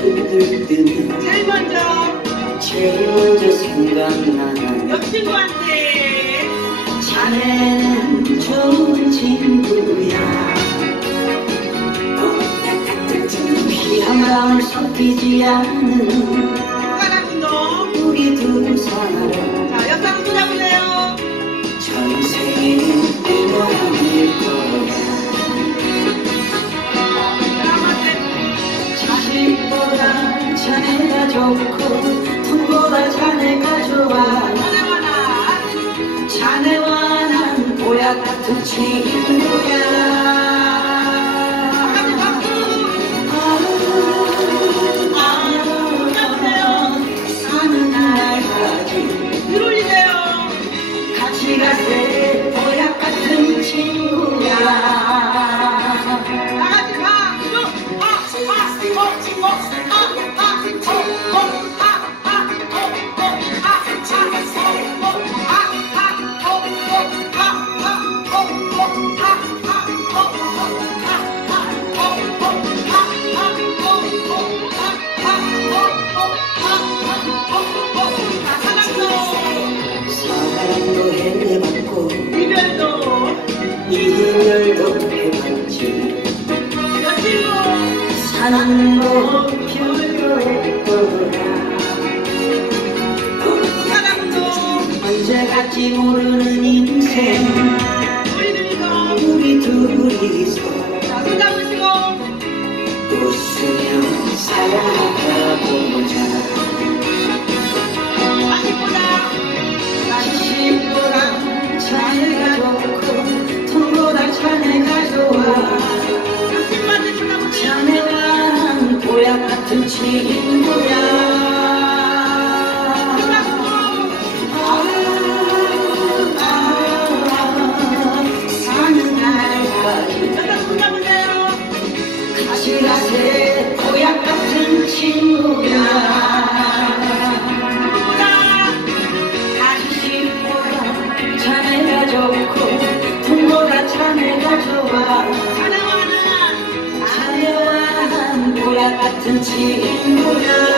눈을 뜨면 제일 먼저 제일 먼저 생각나는. 옆 친구한테. 자네는 좋은 친구야. 피한 방울 섞이지 않는 좋고 돈보다 자네가 좋아 자네와 난 보약 같은 친구야. 같이 박수 사는 날까지 들 올리세요 같이 가세 보약 같은 친구야. 다 같이 박수 사랑도 나는 못 필요했구나 언제 갈지 모르는 인생. 우리 둘이서 웃 으면 살아가 真情不染。 같은 친구야.